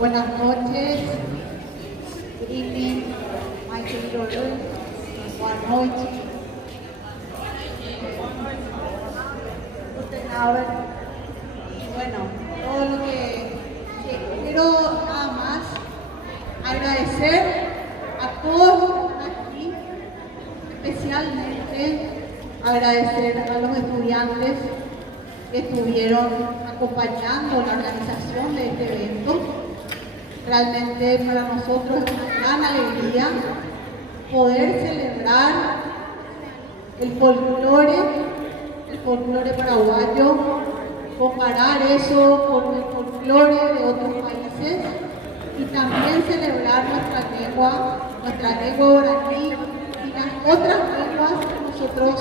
Buenas noches. Good evening, my dear daughters. Buenas noches. Guten Abend. Y bueno, todo lo que quiero nada más agradecer a todos los que están aquí, especialmente agradecer a los estudiantes que estuvieron acompañando la organización de este evento. Realmente para nosotros es una gran alegría poder celebrar el folclore paraguayo, comparar eso con el folclore de otros países y también celebrar nuestra lengua guaraní y las otras lenguas que nosotros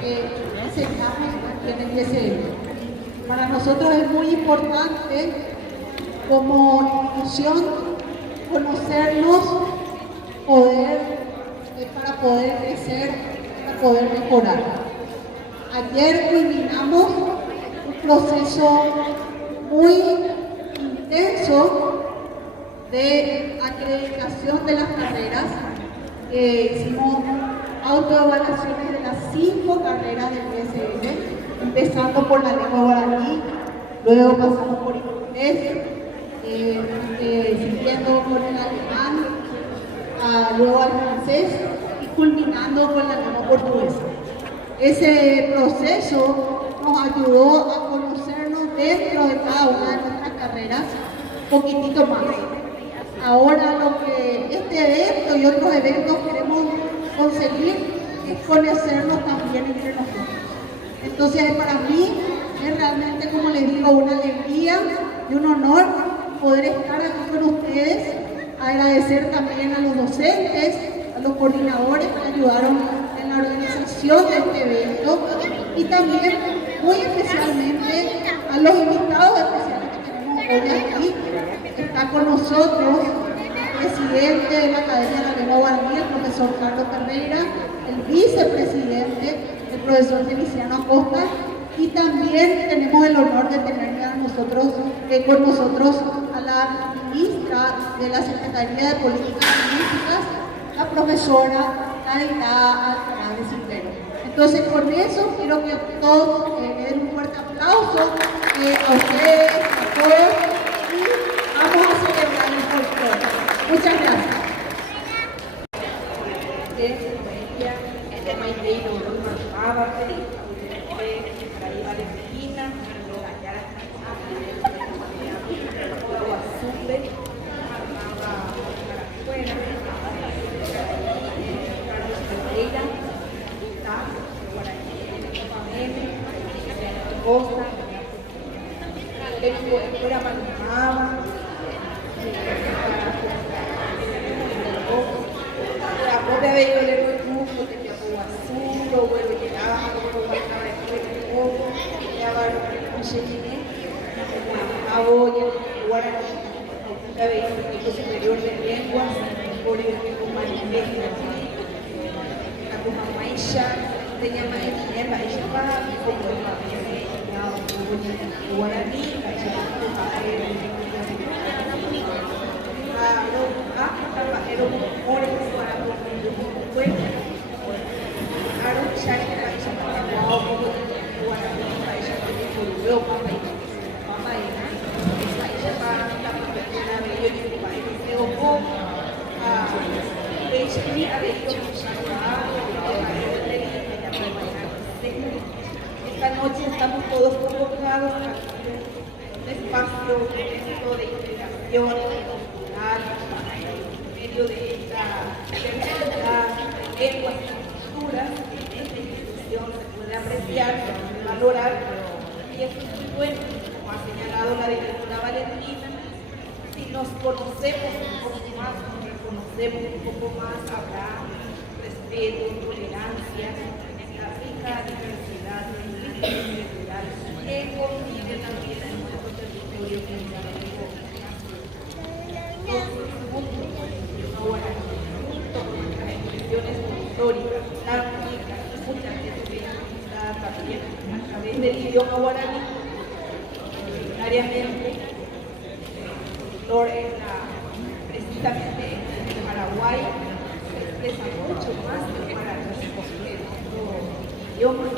enseñamos aquí en el ISL. Para nosotros es muy importante como institución conocernos, para poder crecer, para poder mejorar. Ayer culminamos un proceso muy intenso de acreditación de las carreras. Hicimos autoevaluaciones de las 5 carreras del ISL, empezando por la lengua guaraní, luego pasamos por inglés, siguiendo con el alemán, luego al francés y culminando con la lengua portuguesa. Ese proceso nos ayudó a conocernos dentro de cada una de nuestras carreras un poquitito más. Ahora lo que este evento y otros eventos queremos conseguir es conocernos también entre nosotros. Entonces para mí es realmente, como les digo, una alegría y un honor poder estar aquí con ustedes. Agradecer también a los docentes, a los coordinadores que ayudaron en la organización de este evento y también muy especialmente a los invitados especiales que tenemos hoy aquí. Está con nosotros el presidente de la Academia de la Lengua Guaraní, el profesor Carlos Ferreira, el vicepresidente, el profesor Feliciano Acosta, y también tenemos el honor de tener con nosotros a la ministra de la Secretaría de Políticas Lingüísticas, la profesora Caridad Alcaraz de Cintero. Entonces, con eso quiero que todos le den un fuerte aplauso a ustedes, a todos, y vamos a celebrar el folclore. Muchas gracias. Superior de Lenguas, por el tenía maestría esta noche estamos todos convocados a un espacio de integración cultural en medio de esta diversidad de lenguas y culturas que en esta institución se puede apreciar, valorar, y eso es muy bueno, como ha señalado la directora Valentina. Si nos conocemos un poco más, nos reconocemos un poco más, habrá respeto, tolerancia, esta rica diversidad lingüística que convive también en nuestro territorio que es la lengua. Ahora, junto con nuestras expresiones históricas, lingüísticas, muchas veces también a través del idioma guaraní, ordinariamente flor precisamente en el Paraguay se expresa mucho más que para nosotros que nuestro idioma.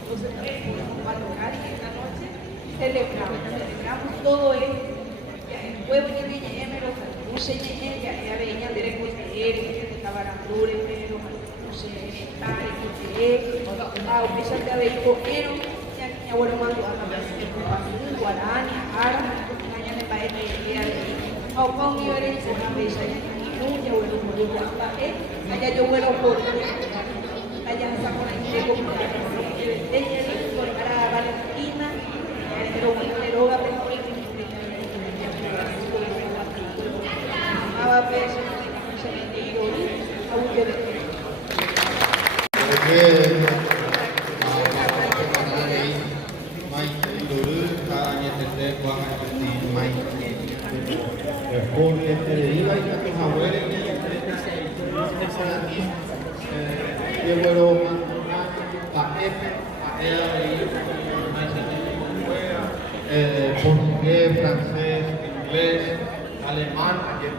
Entonces también podemos valorar y esta noche celebramos todo esto. El pueblo de Ñemero, Muxe Ñeña, ya veía de recoger, Tabarandure, pero Muxe Tare, Kutere, Upecha te habéis coero, ya niña bueno mando a la Guarani, Ara, mañana para el día de hoy. Con mi herencia, una vez allá en ya bueno, allá yo vuelo por allá en Zamora y llego por la para Valentina, pero bueno, portugués, francés, inglés, alemán, ayer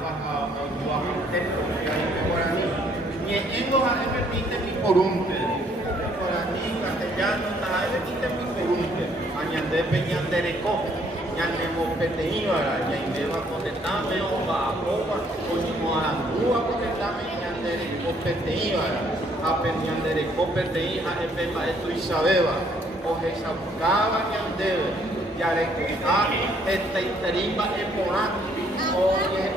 Ñeñengo a permite mi corunte, guaraní, castellano, a permite mi corunte, añade peñandereco, ñanemo peteíbara, ñandeba cotetame o baoba, o ñimo a rúa cotetame, ñandereco peteíbara, a peñandereco peteíja, epema esto Isabeba, o jesabcaba ñandebe, yarequeja, esta iterimba eporán, oye,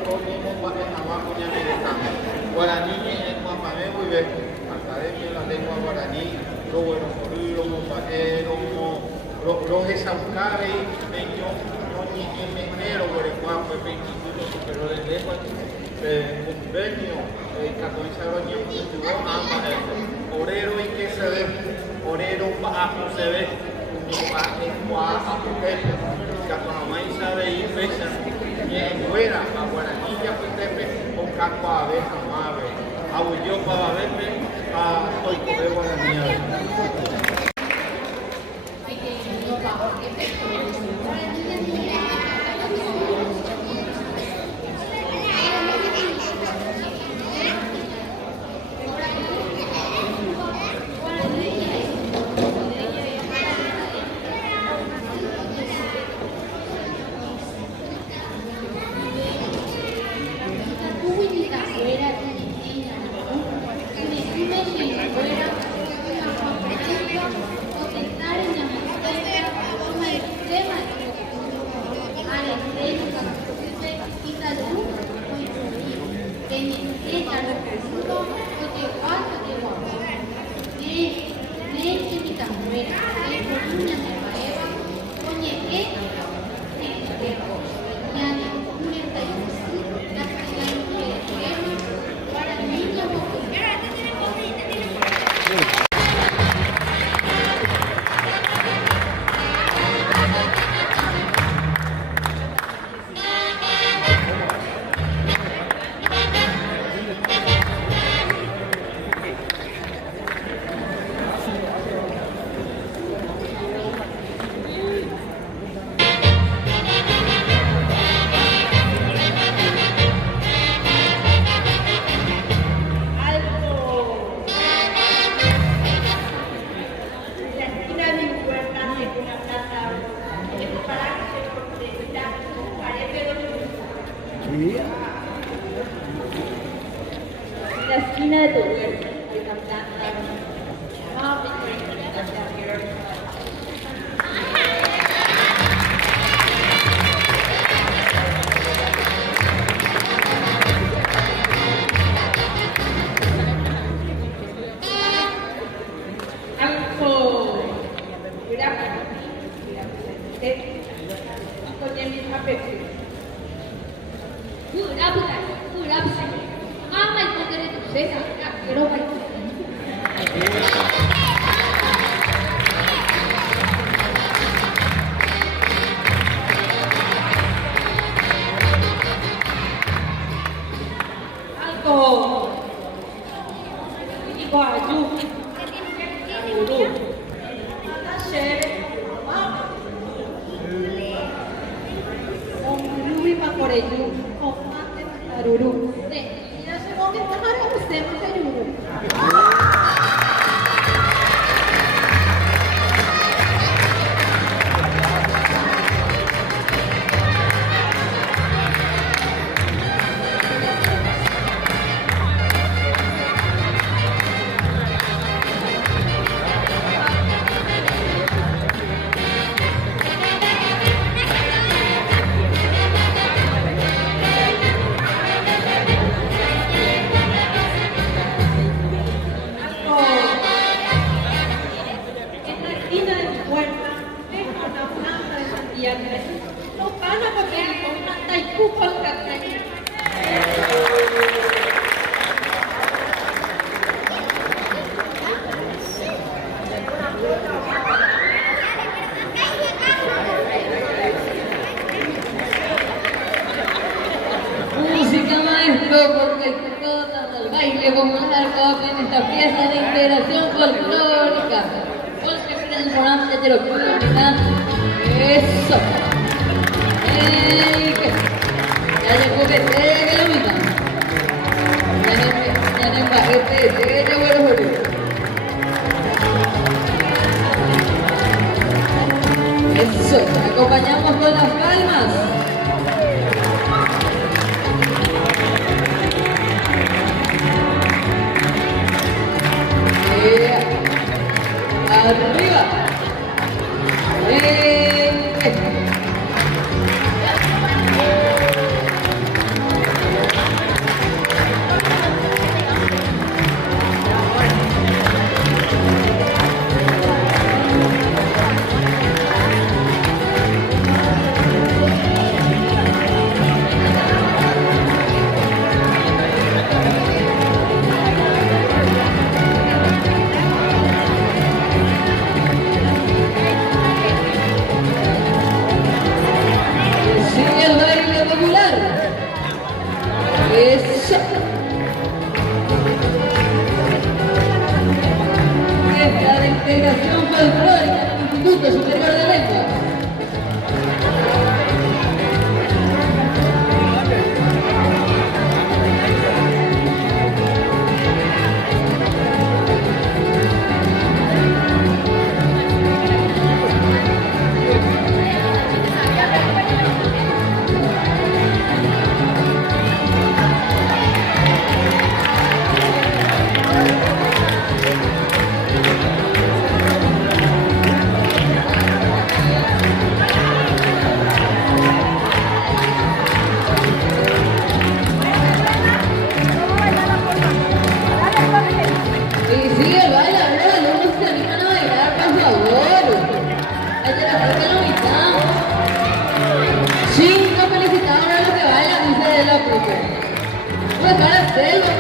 va en abajo ñaneretame. Guaraní es Guapamé, muy bien. Academia de la lengua guaraní, lo bueno, lo mompaero, lo jesaucare, meño, menero, guarecuapo, instituto superior de lengua, convenio, Catoiza Roña, orero y que se ve, orero bajo se ve, Catonamay sabe y fecha, ni fuera, a Guaraní ya fue tepe, con caco a abeja, mave, abulló para verme, a hoy comer Guaraní. La esquina de tu huerta hay una planta más pequeña hacia arriba. Por ello, Taruru. 네, 이나시 몸이 하나로 쌤을 해주고. En la esquina de mi puerta dejo una planta de sandía que no van a comer con una taipú con café. Música maestro, porque el baile popular en esta fiesta de integración folclórica. Porque personaje de lo que eso. ¡Ey! Ya llegó que te que lo miran. Ya no bajete, te bueno. Eso, acompañamos con las palmas. Arriba. Sigue el baile popular. Eso. Fiesta de integración folclórica del Instituto Superior de Lenguas. Y sigue el baile, a ver, alumnos se animan a bailar, por favor. Hay que dejar que lo mitad. 5 felicitadores a los que bailan, dice de la profe. Pues ahora selva.